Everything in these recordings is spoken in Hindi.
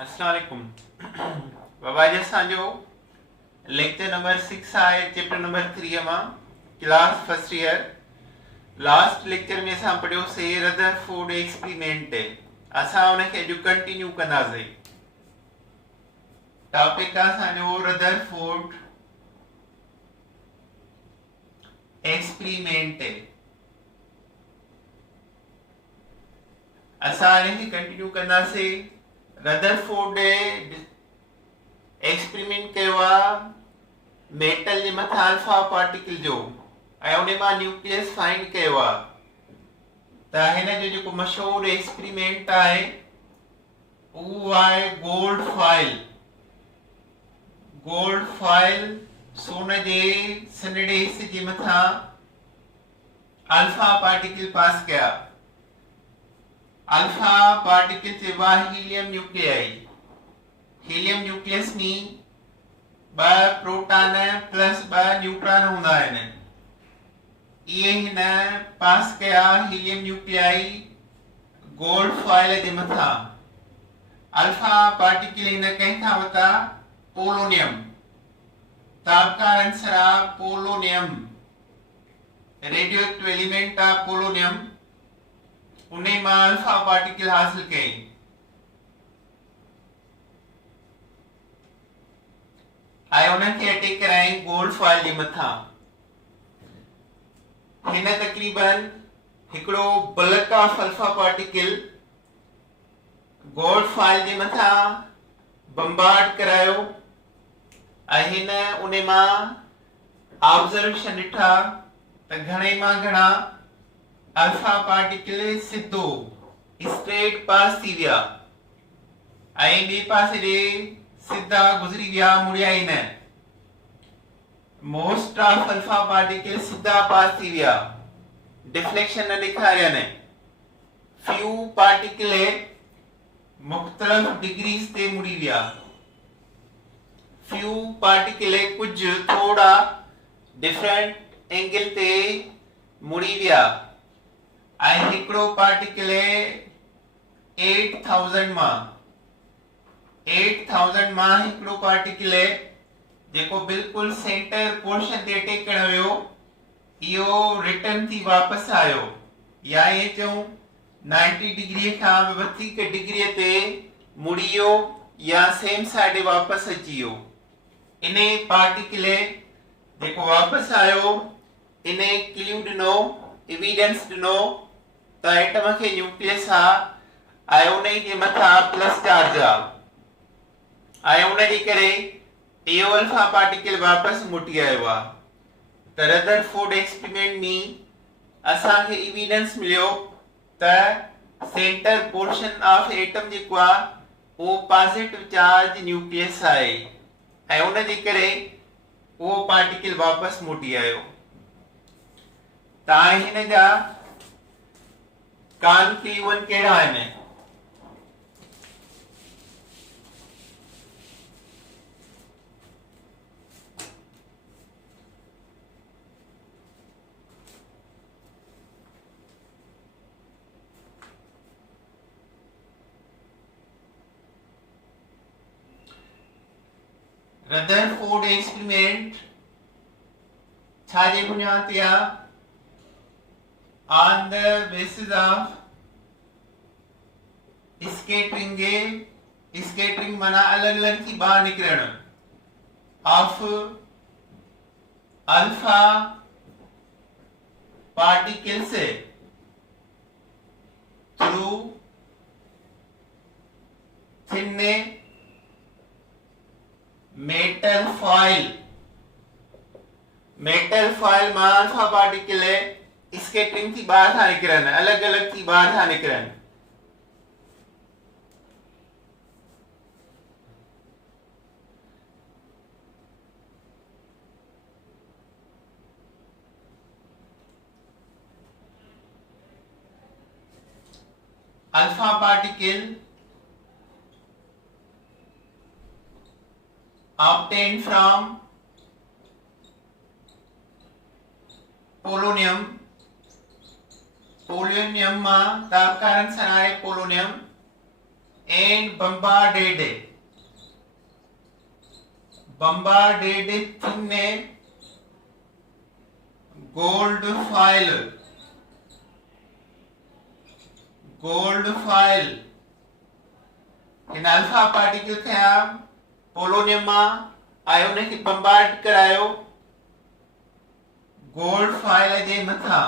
अस्सलाम वालेकुम बाबा जी असांजो लेक्चर नंबर 6 आहे चैप्टर नंबर 3 मां class first year last lecture में असां पढ़ियोसीं रदरफोर्ड एक्सपेरिमेंट असां उनखे अॼु कंटिन्यू कंदासीं टॉपिक आहे असांजो रदरफोर्ड एक्सपेरिमेंट असां इनखे कंटिन्यू कंदासीं रदरफोर्ड एक्सपेरिमेंट कयो आहे मेटल जे मथां अल्फा पार्टिकल जो ऐं उन मां न्यूक्लियस फाइंड कयो आहे त हिन जो जेको मशहूरु एक्सपेरिमेंट आहे उहो आहे गोल्ड फॉइल सोन जे सनड़े हिसे जे मथां अल्फा पार्टिकल पास कया अल्फा पार्टिकल चइबो आहे हीलियम न्यूक्लियस में 2 प्रोटॉन प्लस 2 न्यूट्रॉन हूंदा आहिनि इहे हिन पास कया हीलियम न्यूक्लियाई गोल्ड फॉइल जे मथां अल्फा पार्टिकल हिन कंहिंखां वरिता पोलोनियम ताबकार आंसर आहे पोलोनियम रेडियो एक्टिव एलिमेंट आहे पोलोनियम उन मां अल्फा पार्टिकल हासिल कई ऐं उनखे अटैक कराई गोल्ड फॉइल जे मथां हिन तकरीबन हिकिड़ो bulk of alpha particle gold foil जे मथां बम्बार्ड करायो ऐं हिन उन मां ऑब्जर्वेशन ॾिठा त घणे मां घणा अल्फा पार्टिकल सिधो स्ट्रेट पास थी विया ऐं ॿिए पासे ॾे सिधा गुज़री विया मुड़िया ई न मोस्ट ऑफ अल्फा पार्टिकल सिधा पास थी विया डिफ्लेक्शन न ॾेखारियनि फ्यू पार्टिकल मुख़्तलिफ़ डिग्रीज़ ते मुड़ी विया फ्यू पार्टिकल कुछ थोड़ा डिफरेंट एंगल ते मुड़ी विया ऐं हिकिड़ो पार्टिकल 8000 मां हिकिड़ो पार्टिकल जेको बिल्कुलु सेंटर पोर्शन ते अटैक करण वियो इहो रिटर्न थी वापसि आयो या ये चऊं 90 डिग्री खां वधीक डिग्री ते मुड़ी वियो या सेम साइड वापसि अची वियो इन पार्टिकल जेको वापसि आयो इन क्लू ॾिनो एविडेंस ॾिनो त एटम खे न्यूक्लियस आहे ऐं उन जे मथां प्लस चार्ज आहे ऐं उन जे करे इहो अल्फा पार्टिकल वापसि मोटी आयो आहे त रदरफोर्ड एक्सपेरिमेंट में असांखे एविडेंस मिलियो त सेंटर पोर्शन ऑफ एटम जेको आहे उहो पॉजिटिव चार्ज न्यूक्लियस आहे ऐं उन जे करे उहो पार्टिकल वापसि मोटी आयो त हिन जा कॉन्क्लूजन कहिड़ा आहिनि रदरफोर्ड एक्सपेरिमेंट छाजे बुनियाद ते आहे on the basis of scattering माना अलग अलग थी बाहर निकलण of alpha particles through thin metal foil मां अल्फा पार्टिकल स्कैटरिंग थी बाहर था निकरन अलग अलग थी बाहर था निकरन alpha particle obtained from polonium polonium में तापकार आंसर आहे polonium and bombarded thin gold foil इन अल्फा पार्टिकल थिया पोलोनियम मां आयो ने खे बम्बार्ड करायो गोल्ड फॉइल जे मथा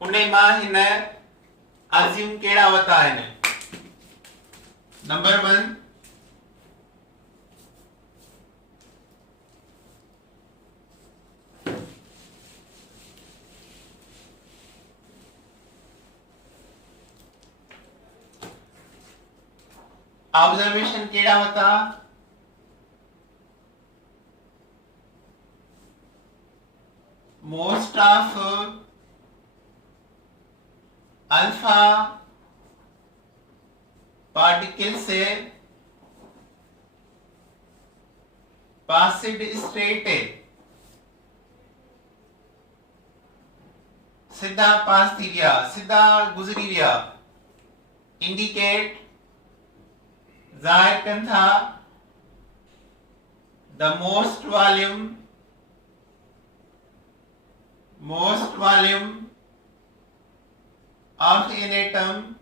उन्हें मां हिन अज्यूम केड़ा वता आहिनि नंबर 1 ऑब्जर्वेशन केड़ा होता मोस्ट ऑफ अल्फा पार्टिकल से पासिड स्ट्रेट सीधा पास थी गया सीधा गुजरी गया इंडिकेट जाहिर कन था the most volume of an atom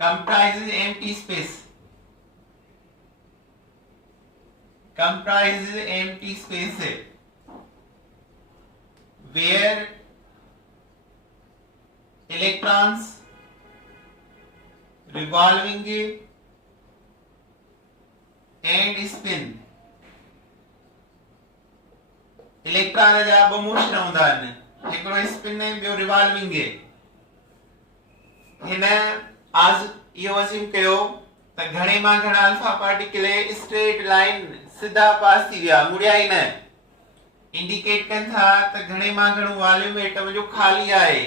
comprises empty space where electrons revolving and spin electron जा ब मोशन हूंदा आहिनि हिकिड़ो स्पिन ऐं ॿियो रिवॉल्विंग हिन आज इहो अज़्यूम कयो त घणे मां घणा अल्फा पार्टिकल स्ट्रेट लाइन सीधा पास थी विया मुड़िया ई न इंडिकेट कनि था त घणे मां घणो वॉल्यूम एटम जो ख़ाली आहे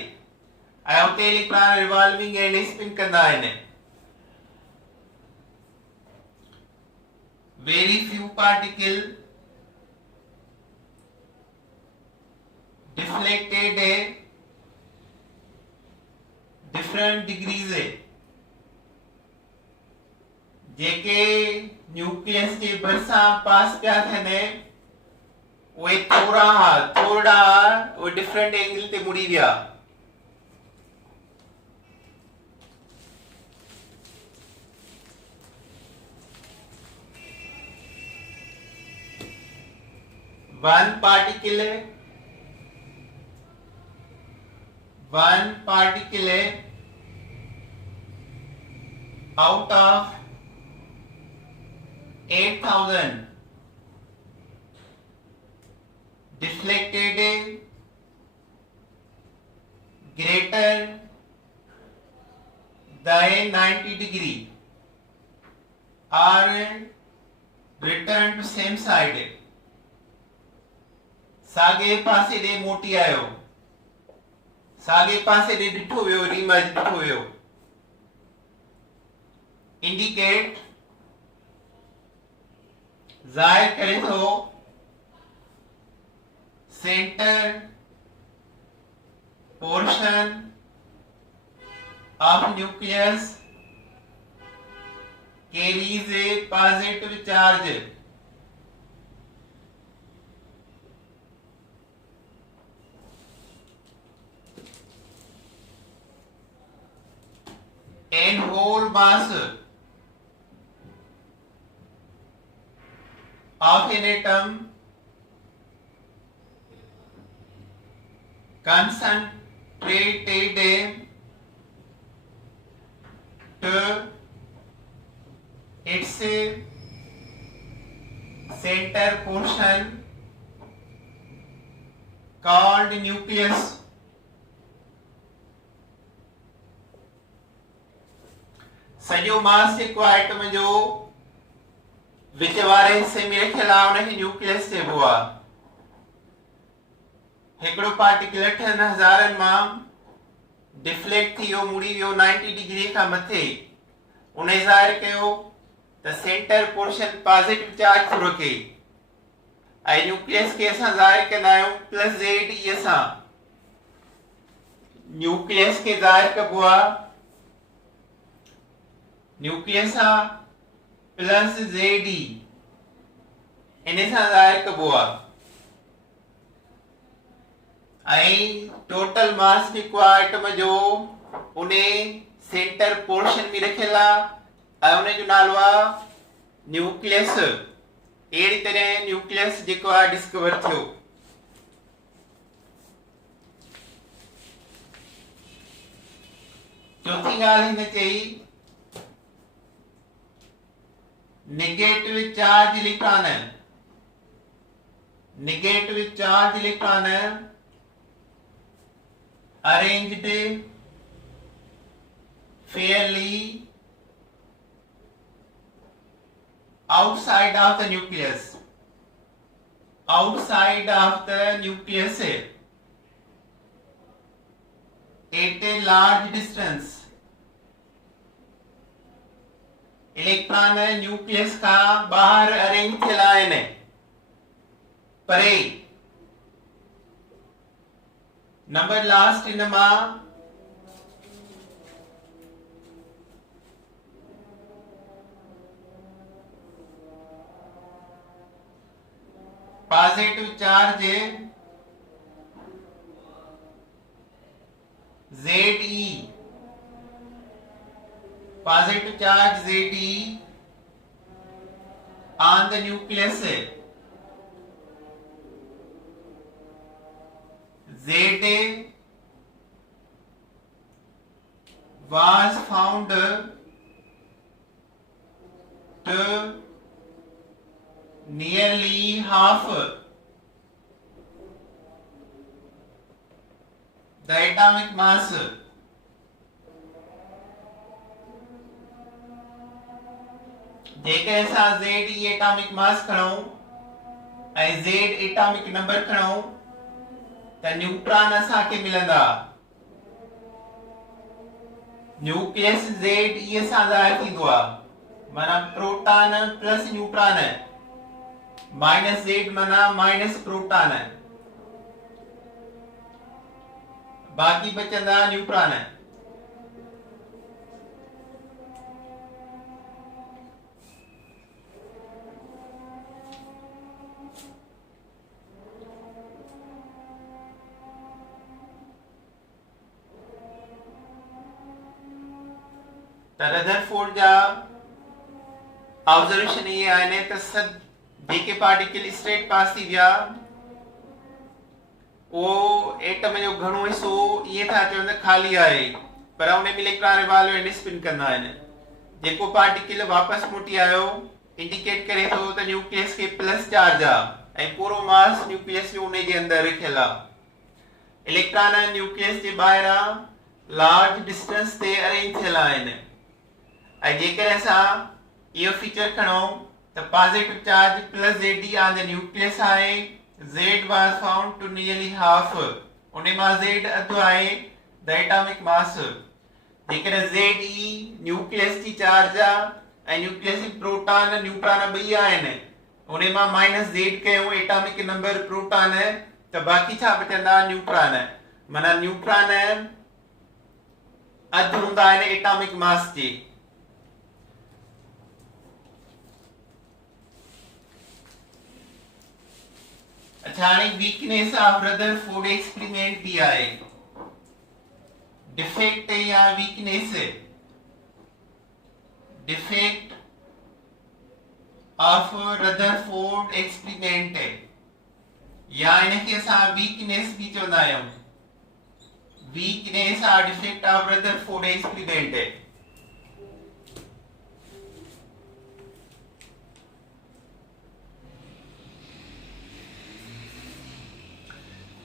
ऐं उते इलेक्ट्रॉन रिवॉल्विंग एंड स्पिन कंदा आहिनि very few particle deflected different degrees जेके न्यूक्लियस के भरसा पास पिया थियनि उहे थोड़ा उहे डिफरेंट एंगल ते मुड़ी विया one particle out of 8,000 deflected greater than 90 degree are returned to same side सागे पासे दे मोटी आयो सागे पासे दे डिठो वियो रीमर्ज डिठो वियो इंडिकेट जाहिर करे थो centre portion of nucleus carries a positive charge and whole mass of an atom concentrated to its center portion called nucleus सॼो मास जेको एटम जो विच वारे हिस्से में रखियल आहे उनखे न्यूक्लियस चइबो आहे हिकिड़ो पार्टिकल 8,000 मां डिफ्लेक्ट थी वियो मुड़ी वियो 90 डिग्री खां मथे उन ज़ाहिर कयो त सेंटर पोर्शन पॉजिटिव चार्ज थो रखे ऐं न्यूक्लियस खे असां ज़ाहिर कंदा आहियूं प्लस ज़ेड ई सां न्यूक्लियस खे ज़ाहिर कबो आहे न्यूक्लियस सां प्लस ज़ेड ई इन सां ज़ाहिर कबो आहे ऐं टोटल मास जेको आहे एटम जो उन सेंटर पोर्शन में रखियल आहे ऐं उन जो नालो आहे न्यूक्लियस। अहिड़ी तरह न्यूक्लियस जेको आहे डिस्कवर थियो। चौथी ॻाल्हि हिन चई negative charge electron arranged fairly outside of the nucleus at a large distance electron nucleus का बाहर अरेंज थियल आहिनि परे नंबर लास्ट इन मां positive charge ZE on the nucleus ZA was found to nearly half the atomic mass जेके असां ZE एटॉमिक मास खणूं ऐं Z एटॉमिक नंबर खणूं त न्यूट्रॉन असांखे मिलंदा न्यूक्लियस ZE सां ज़ाहिर थींदो आहे माना proton plus neutron minus Z माना माइनस प्रोटॉन बाक़ी बचंदा न्यूट्रॉन। रदरफोर्ड जा ऑब्जर्वेशन ये आने त जेके पार्टिकल स्ट्रेट पास थी विया वो एटम जो घणो हिस्सो ये था चवंदा खाली आहे पर उन में इलेक्ट्रॉन रिवॉल्व एंड स्पिन कंदा आहिनि जेको पार्टिकल वापस मोटी आयो इंडिकेट करे थो त न्यूक्लियस के प्लस चार्ज आहे ऐं पूरो मास न्यूक्लियस जो उन जे अंदर रखियल आहे इलेक्ट्रॉन न्यूक्लियस जे ॿाहिरां लार्ज डिस्टेंस ते अरेंज थियल आहिनि ऐं जेकर असां इहो फीचर खणूं त positive charge plus ZD on the nucleus आहे Z was found to nearly half उन मां Z अधु आहे द एटॉमिक मास जेकर ZE न्यूक्लियस जी चार्ज आहे ऐं न्यूक्लियस जी प्रोटॉन न्यूट्रॉन ॿई आहिनि उन मां माइनस Z कयूं एटॉमिक नंबर प्रोटॉन त बाक़ी छा बचंदा न्यूट्रॉन माना न्यूट्रॉन अधु हूंदा आहिनि एटॉमिक मास जे। अच्छा हाणे वीकनेस ऑफ रदरफोर्ड एक्सपेरिमेंट भी आहे डिफेक्ट या weakness defect of Rutherford experiment या इनके असां वीकनेस भी चवंदा आहियूं वीकनेस और डिफेक्ट ऑफ रदरफोर्ड एक्सपेरिमेंट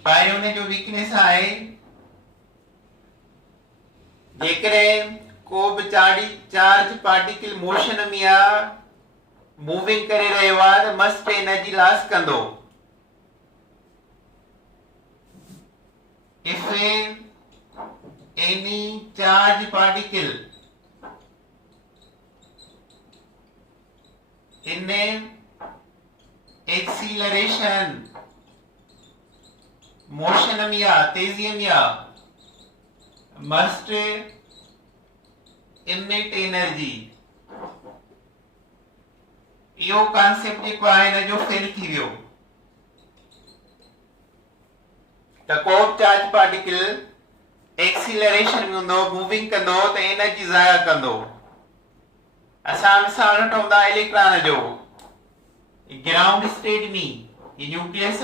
पहिरियों जो वीकनेस आहे जेकॾहिं को बि चार्ज पार्टिकल मोशन में आहे मूविंग करे रहियो आहे त मस्ट एनर्जी लॉस कंदो if any charge particle in acceleration motion में या तेजी में या must emit energy यो कॉन्सेप्ट जेको आहे न जो फेल थी वियो त को चार्ज पार्टिकल एक्सीलरेशन में हूंदो मूविंग कंदो त एनर्जी ज़ाया कंदो असां मिसाल वठूं था इलेक्ट्रॉन जो ग्राउंड स्टेट में ये न्यूक्लियस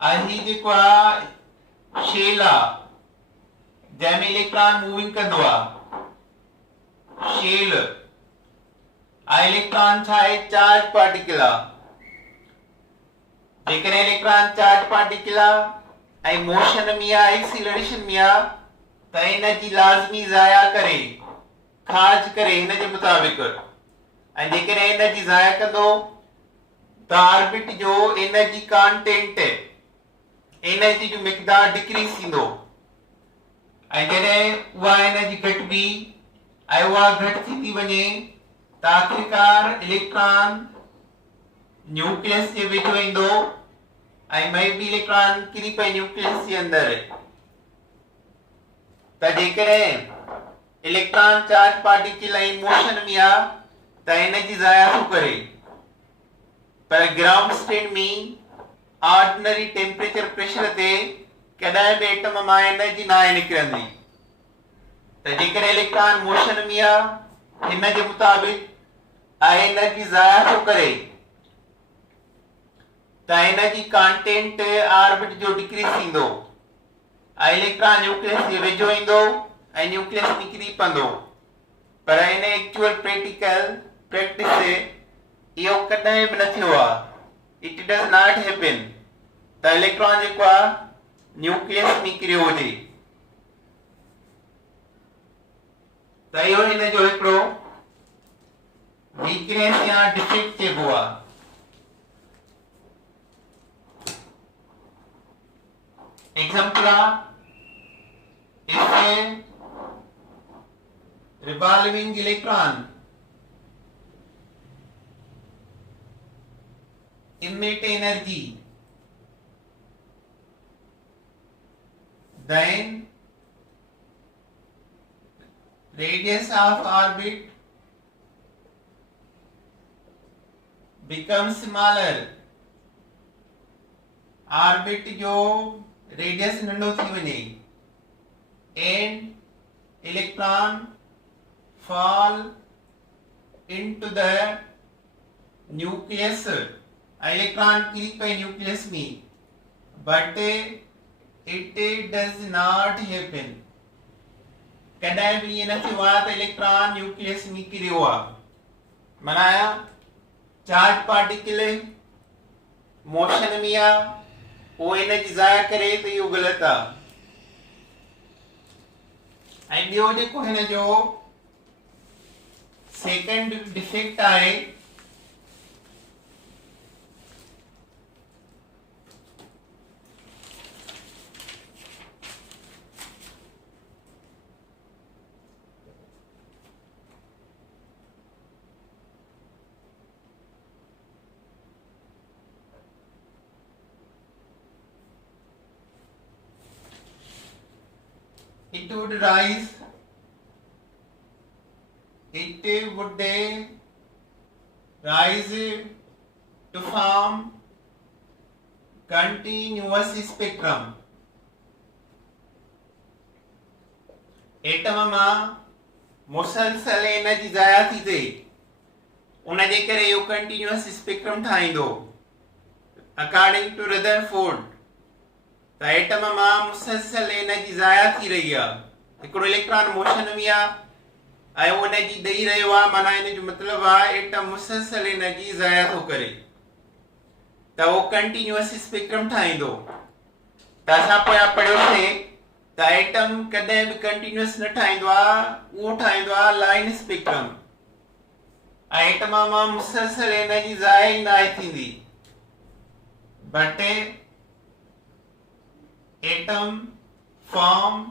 आहे जेको आहे शेल आहे जंहिंमें इलेक्ट्रॉन मूविंग कंदो आहे शेल इलेक्ट्रॉन छा आहे चार्ज पार्टिकल आहे जेकॾहिं इलेक्ट्रॉन चार्ज पार्टिकल आहे ऐं मोशन में आहे एक्सीलरेशन में आहे त एनर्जी लाज़मी ज़ाया करे ख़ार्ज करे हिन जे मुताबिक़ ऐं जेकॾहिं एनर्जी ज़ाया कंदो त ऑर्बिट जो एनर्जी कंटेंट एनर्जी जो मिक़दार डिक्रीज़ थींदो ऐं जॾहिं उहा एनर्जी घटिबी ऐं उहा घटि थींदी वञे त आख़िरकार इलेक्ट्रॉन न्यूक्लियस जे वेझो ईंदो ऐं में बि इलेक्ट्रॉन किरी पए न्यूक्लियस जे अंदरि त जेकॾहिं इलेक्ट्रॉन चार्ज पार्टिकल ऐं मोशन में आहे त एनर्जी ज़ाया थो करे पर ग्राउंड स्टेट में ऑर्डिनरी टेम्परेचर प्रेशर ते कॾहिं बि एटम मां एनर्जी न आहे निकिरंदी त जेकॾहिं इलेक्ट्रॉन मोशन में आहे हिन जे मुताबिक़ एनर्जी ज़ाया थो करे त एनर्जी कंटेंट ऑर्बिट जो डिक्रीज थींदो इलेक्ट्रॉन न्यूक्लियस जे वेझो ईंदो ऐं न्यूक्लियस निकिरी पवंदो पर इन एक्चुअल प्रैक्टिस इहो कॾहिं बि न थियो आहे इट डज नॉट हैपन त इलेक्ट्रॉन जेको आहे न्यूक्लियस में किरियो हुजे त इहो हिन जो हिकिड़ो वीकनेस या डिफेक्ट चइबो आहे example if A revolving electron emit energy then radius of orbit becomes smaller orbit जो radius नंढो थी वञे and electron fall into the nucleus electron किरी पे nucleus में but it does not happen कॾहिं बि ईअं न थियो आहे त इलेक्ट्रॉन न्यूक्लियस में किरियो आहे मनाया चार्ज पार्टिकल मोशन में आहे वो एनर्जी ज़ाया करे त इहो ग़लति आहे ऐं ॿियो जेको हिन जो सेकंड डिफेक्ट आहे it would rise to form continuous spectrum atom मां मुसलसल एनर्जी ज़ाया थी थिए उन जे करे इहो कंटिन्यूअस स्पेक्ट्रम ठाहींदो अकॉर्डिंग टू रदरफोर्ड त एटम मां मुसलसल एनर्जी ज़ाया थी रही आहे हिकिड़ो इलेक्ट्रॉन मोशन में आहे ऐं उहो एनर्जी ॾेई रहियो आहे माना इन जो मतिलबु आहे एटम मुसलसल एनर्जी ज़ाया थो करे त उहो कंटिन्यूअस स्पेक्ट्रम ठाहींदो त असां पोयां पढ़ियोसीं त एटम कॾहिं बि कंटिन्यूअस न ठाहींदो आहे उहो ठाहींदो आहे लाइन स्पेक्ट्रम ऐं एटम मां मुसलसल एनर्जी ज़ाया ई न आहे थींदी but atom form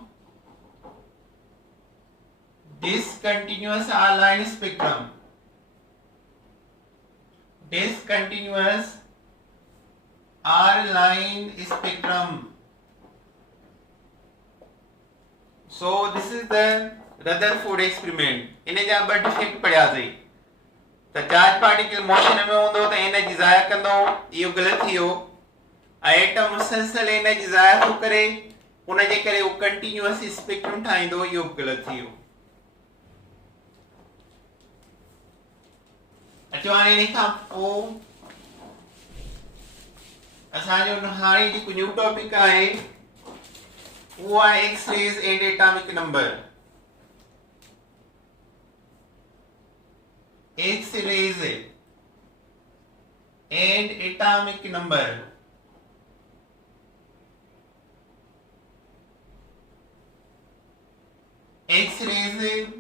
discontinuous line spectrum discontinuous R-line spectrum. So this is the Rutherford experiment. इन जा ॿ डिफेक्ट पढ़ियासीं त चार्ज पार्टिकल मोशन में हूंदो त एनर्जी ज़ाया कंदो, इहो ग़लति थी वियो। एटम मुसलसल एनर्जी ज़ाया थो करे, उन जे करे उहो कंटिन्यूअस स्पेक्ट्रम ठाहींदो, इहो ग़लति थी वियो। अचो हाणे इन खां पोइ असांजो हाणे जेको न्यू टॉपिक आहे वो आहे X rays and atomic number. X rays and atomic number. X rays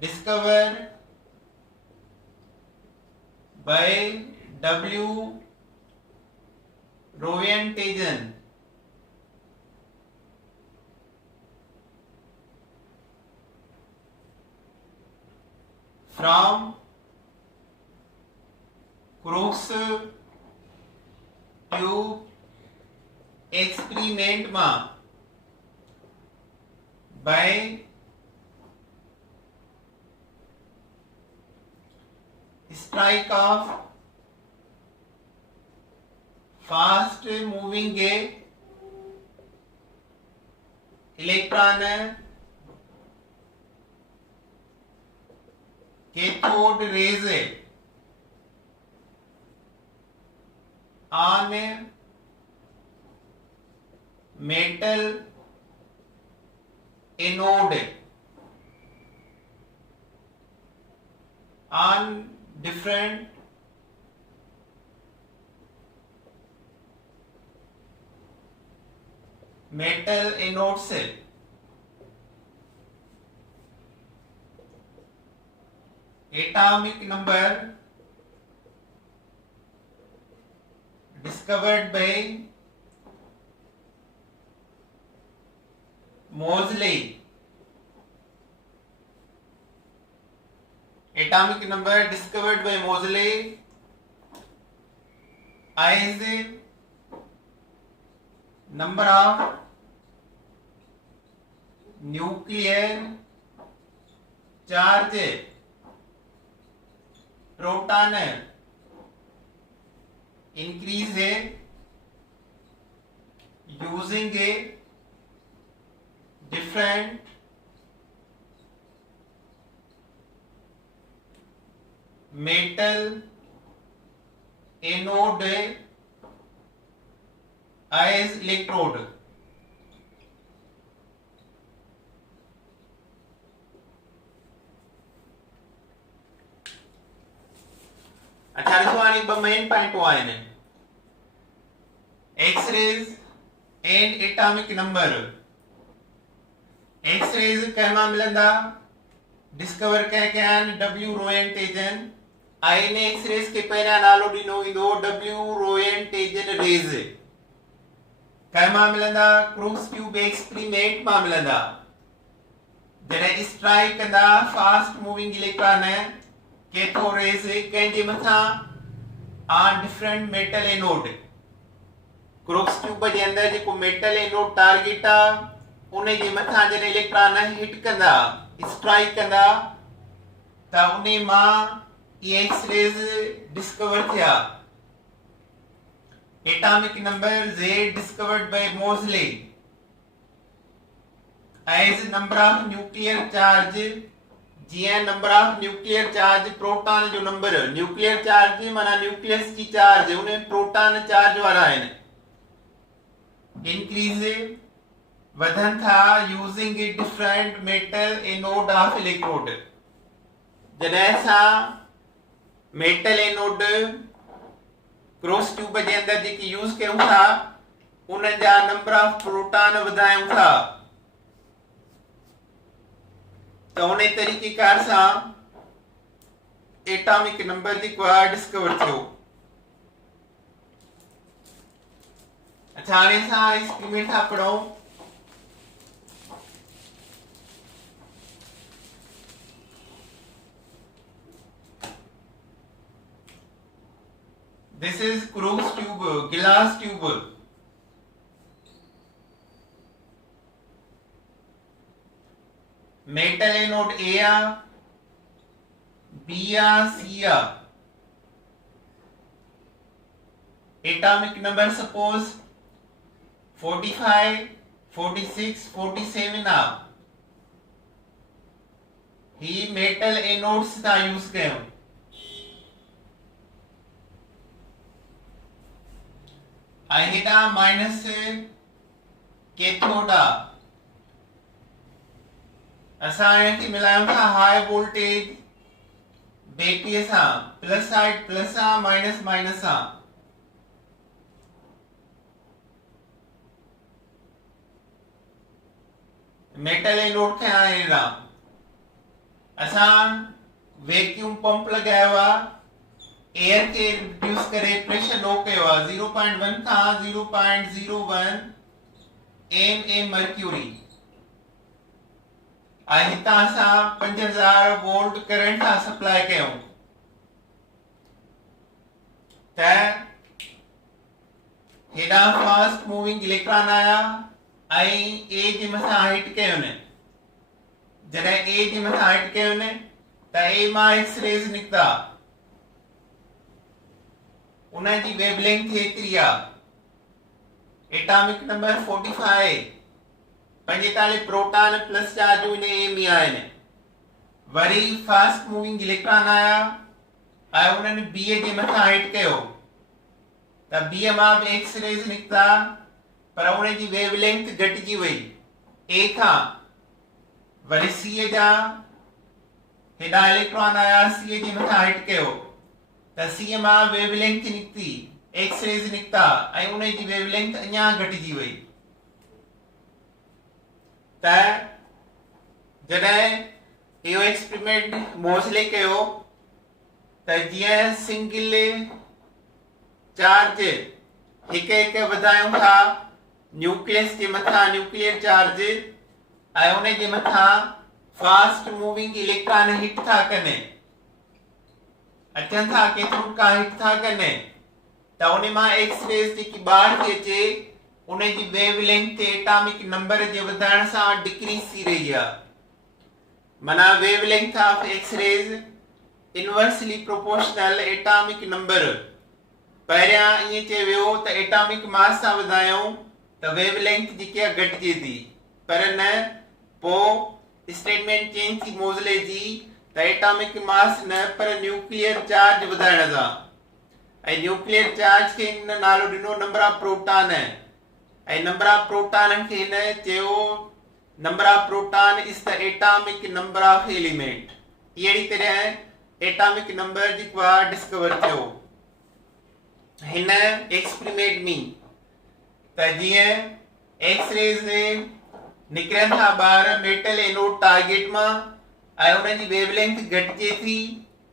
discovered by W. Roentgen. From Crookes tube experiment by strike of fast moving electron cathode rays on metal anode on different metal anode cell. Atomic number discovered by Moseley. Atomic number discovered by Moseley is number of nuclear charge proton increase using a different metal anode as electrode. अच्छा ॾिसो हाणे ॿ मेन पॉइंटूं आहिनि X rays and atomic number. X rays कंहिं मां मिलंदा, डिस्कवर कंहिं आहिनि डब्ल्यू रोएंटेजन। आईएन एक्स रेज के पहिरियां नालो ॾिनो वेंदो डब्ल्यू रोएंटेजन रेज। कंहिं मां मिलंदा, क्रूक्स ट्यूब एक्सपेरिमेंट मां मिलंदा। जॾहिं स्ट्राइक कंदा fast moving electron cathode rays कंहिंजे मथां on different metal anode. Crookes tube जे अंदर जेको मेटल एनोड टारगेट आहे उन जे मथां जॾहिं इलेक्ट्रॉन हिट कंदा, स्ट्राइक कंदा त उन मां ये एक्स रेज डिस्कवर थिया। Atomic number Z discovered by Moseley as number of nuclear charge। जीअं number of nuclear charge proton जो नंबर, न्यूक्लियर चार्ज माना न्यूक्लियस जी चार्ज उन प्रोटॉन चार्ज वारा आहिनि, इंक्रीज वधन था using a different metal anode of electrode. जॾहिं असां मेटल एनोड क्रॉस ट्यूब जे अंदर जेकी यूज कयूं था उन जा नंबर ऑफ प्रोटॉन वधायूं था तो उन तरीक़ेकार सां एटॉमिक नंबर जेको आहे डिस्कवर थियो। अच्छा हाणे असां एक्सपेरिमेंट था पढ़ूं। This is Crookes tube, glass tube. Metal anode A, B, C. Atomic number suppose 45, 46, 47 he metal anodes का यूज कयो हेॾा माइनस कैथोड असां हिनखे मिलायूं था हाई वोल्टेज बैटरीअ सां प्लस साइड प्लस सां माइनस माइनस सां मेटल एनोड खे हाणे असां वैक्यूम पंप लगायो आहे एयर के रिड्यूस करे प्रेशर लो कयो आहे 0.1 खां 0.01 एम मर्क्यूरी ऐं हितां असां 5000 वोल्ट करंट सां सप्लाई कयूं त हेॾा फास्ट मूविंग इलेक्ट्रॉन आया ऐं ए जे मथां हिट कयो न जॾहिं ए जे मथां हिट कयो न त ए मां एक्स रेज़ निकिता उन जी वेवलेंथ एतिरी आहे atomic number 45 45 proton plus charge इन ए में आहिनि वरी फास्ट मूविंग इलेक्ट्रॉन आया ऐं उन्हनि बी जे मथां हिट कयो त बी मां बि एक्स रेज़ निकिता पर उन जी वेवलेंथ घटिजी वई ए खां वरी सी जा हेॾा इलेक्ट्रॉन आया सी जे मथां हिट कयो त सी मां वेवलेंथ निकिती एक्स रेज़ निकिता ऐं उन जी वेवलेंथ अञा घटिजी वई त जॾहिं इहो एक्सपेरिमेंट मोज़ले कयो त जीअं सिंगल चार्ज हिकु हिकु वधायूं था न्यूक्लियस जे मथां न्यूक्लियर चार्ज ऐं उन जे मथां फास्ट मूविंग इलेक्ट्रॉन हिट था कनि अचनि था कैथोड खां हिट था कनि त उन मां एक्स रेज़ जेकी ॿाहिरि थी अचे उन जी वेवलेंथ एटॉमिक नंबर जे वधण सां डिक्रीज थी रही आहे माना wavelength of X rays inversely proportional atomic number पहिरियां ईअं चयो वियो त एटॉमिक मास सां वधायूं त वेवलेंथ जेकी आहे घटिजे थी पर न पोइ स्टेटमेंट चेंज थी मोज़ले जी त एटॉमिक मास न पर न्यूक्लियर चार्ज वधाइण सां ऐं न्यूक्लियर चार्ज खे हिन नालो ॾिनो नंबर ऑफ प्रोटॉन ऐं नंबर ऑफ प्रोटॉन खे हिन चयो number of proton is the atomic number of element अहिड़ी तरह एटॉमिक नंबर जेको आहे डिस्कवर थियो हिन एक्सपेरिमेंट में त जीअं एक्स रेज़ निकिरनि था ॿार मेटल एनोड टारगेट मां ऐं उन जी वेवलेंथ घटिजे थी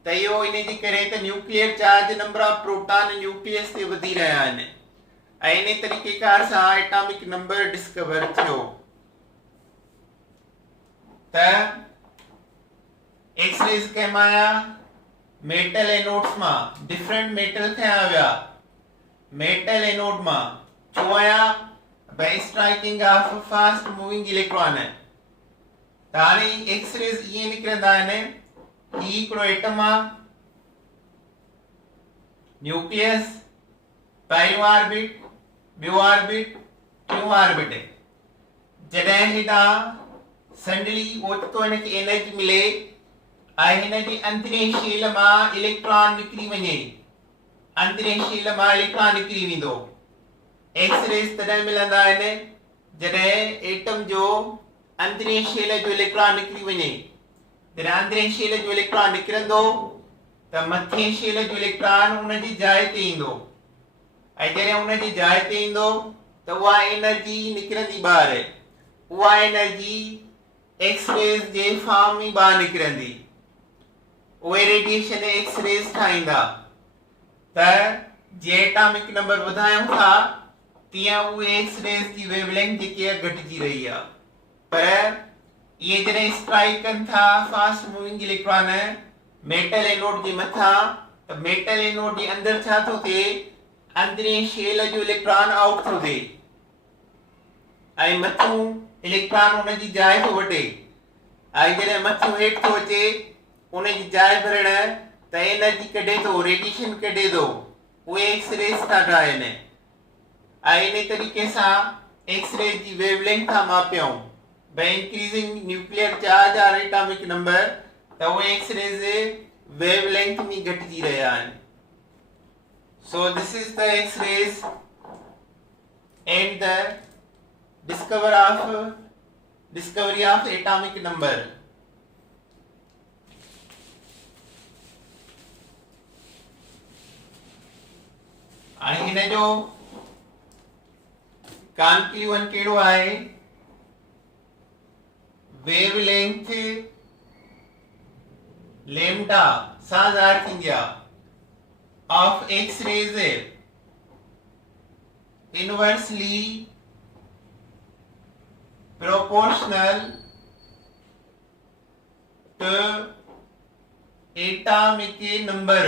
त इहो इन जे करे त nuclear charge number of proton nucleus ते वधी रहिया आहिनि ऐं इन तरीक़ेकार सां एटॉमिक नंबर डिस्कवर थियो त एक्स रेज़ कंहिं आया मेटल एनोड्स मां डिफरेंट मेटल खया विया मेटल एनोड मां छो आया by striking of fast moving electron त हाणे एक्स रेज़ ईअं निकिरंदा आहिनि ही हिकिड़ो एटम आहे न्यूक्लियस पहिरियों ऑर्बिट ॿियो ऑर्बिट टियों ऑर्बिट जॾहिं हेॾा सडनली ओचितो हिनखे एनर्जी मिले ऐं हिन जी अंदरे शेल मां इलेक्ट्रॉन निकिरी वञे अंदरे शेल मां इलेक्ट्रॉन निकिरी वेंदो एक्स रेज़ तॾहिं मिलंदा आहिनि जॾहिं एटम जो अंदरे शेल जो इलेक्ट्रॉन निकिरी वञे जॾहिं अंदरे शेल जो इलेक्ट्रॉन निकिरंदो त मथे शेल जो इलेक्ट्रॉन उन जी जाइ ते ईंदो ऐं जॾहिं उन जी जाइ ते ईंदो त उहा एनर्जी निकिरंदी ॿाहिरि उहा एनर्जी एक्स रेज़ जे फॉर्म में ॿाहिरि निकिरंदी उहे रेडिएशन एक्स रेज़ ठाहींदा त जीअं एटॉमिक नंबर वधायूं था तीअं उहे एक्स रेज़ जी वेवलेंथ जेकी आहे घटिजी रही आहे पर इहे जॾहिं स्ट्राइक कनि था fast moving electron metal anode जे मथां त मेटल एनोड जे अंदर छा थो थिए, अंदरे शेल जो इलेक्ट्रॉन आउट थो थिए ऐं मथूं इलेक्ट्रॉन उन जी जाइ थो वठे ऐं जॾहिं मथूं हेठि थो अचे उन जी जाइ भरण त एनर्जी कढे थो, रेडिएशन कढे थो, उहे एक्सरेस था ठाहिनि ऐं इन तरीक़े सां एक्सरे जी वेवलेंथ था मापियूं by increasing nuclear charge or atomic number त उहे एक्सरेज वेवलेंथ में घटिजी रहिया आहिनि. So this is the X-rays and the discovery of atomic number. ऐं हिन जो कॉन्क्लूजन कहिड़ो आहे, वेवलेंथ लैम्डा सां ज़ाहिर थींदी आहे of X rays inversely proportional to atomic number.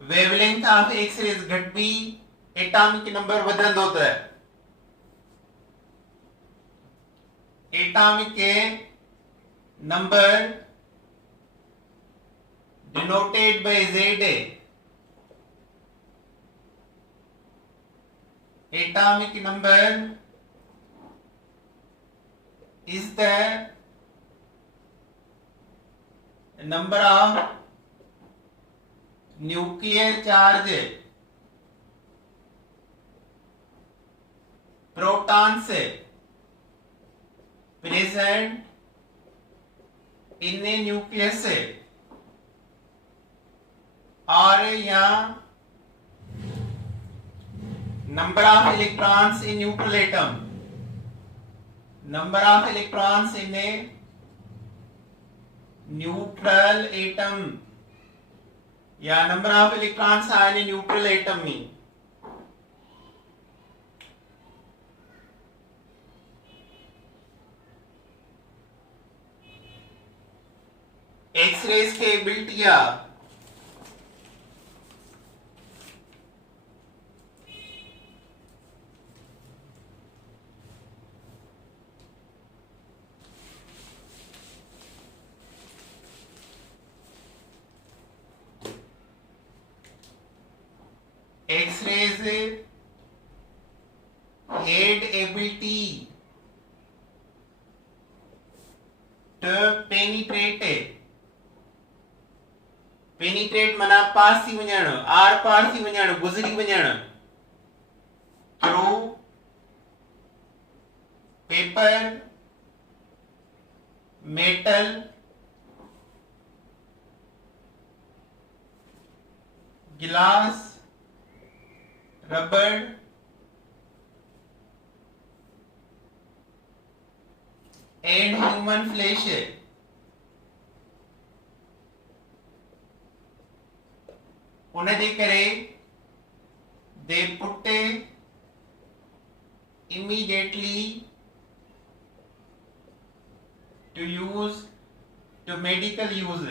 Wavelength of X rays घटबी एटॉमिक नंबर वधंदो त atomic number denoted by Z, atomic number is the number of nuclear charge protons present in a nucleus or या number of electrons in neutral atom, number of electrons in a neutral atom या number of electrons are in a neutral atom में. एक्स-रेज के एबिलिटिया X-rays had ability to penetrate माना पास थी वञण, आर पार थी वञण, गुज़री वञण through paper, metal, glass, rubber and human flesh. उनजे करे they put immediately to use to medical use.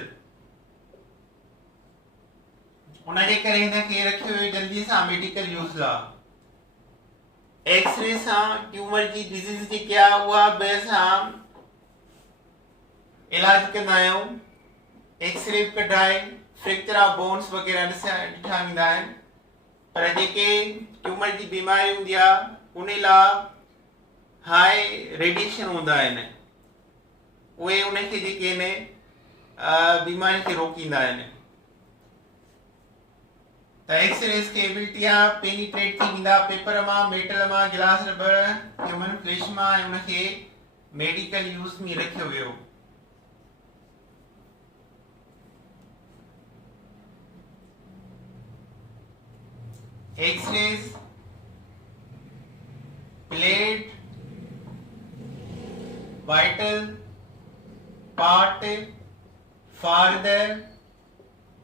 उनजे करे हिनखे रखियो वियो जल्दी सां मेडिकल यूज़ लाइ. एक्सरे सां ट्यूमर जी डिजीज़ जेकी आहे उहा बि असां इलाज कंदा आहियूं. एक्सरे कढाए फ्रैक्चर ऑफ बोन्स वग़ैरह ॾिठा वेंदा आहिनि, पर जेके ट्यूमर जी बीमारी हूंदी आहे उन लाइ हाई रेडिएशन हूंदा आहिनि, उहे उनखे जेके आहिनि बीमारी खे रोकींदा आहिनि. त एक्सरेज के एबिलिटी आहे पेनिट्रेट थी वेंदा पेपर मां, मेटल मां, गिलास, रबर, ह्यूमन फ्लैश मां ऐं उनखे मेडिकल यूज़ में रखियो वियो. X-rays played vital part for the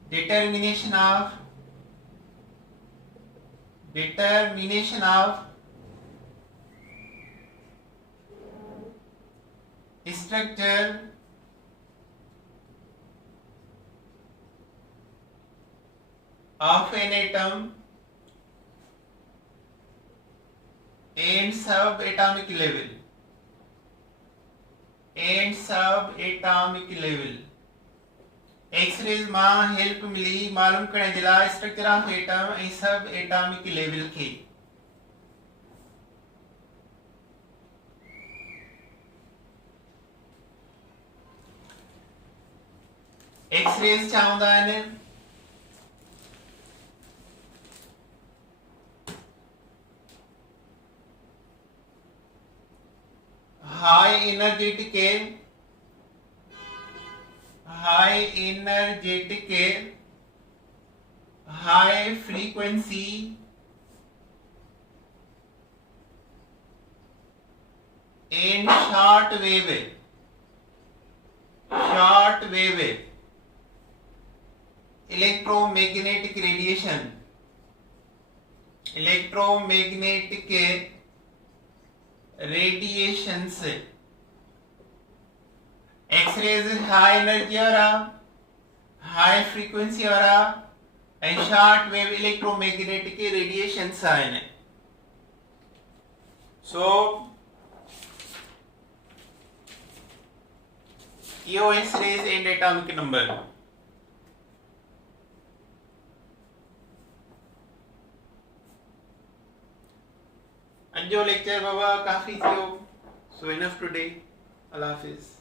determination of structure of an atom and subatomic level X rays मां हेल्प मिली मालूम करण जे लाइ स्ट्रक्चर ऑफ एटम ऐं सब एटॉमिक लेवल खे एक्सरेज छा हूंदा आहिनि high energetic high frequency and short wave electromagnetic radiation से एक्सरेज हाई एनर्जी वाला हाई फ्रीक्वेंसी वाला ऐं शॉर्ट वेव इलेक्ट्रोमैग्नेटिक रेडिएशन आहिनि सो इहो एक्सरेज एंड एटॉमिक नंबर अॼु जो लेक्चर बाबा काफ़ी थियो सो इनफ टुडे अल्लाह हाफिज़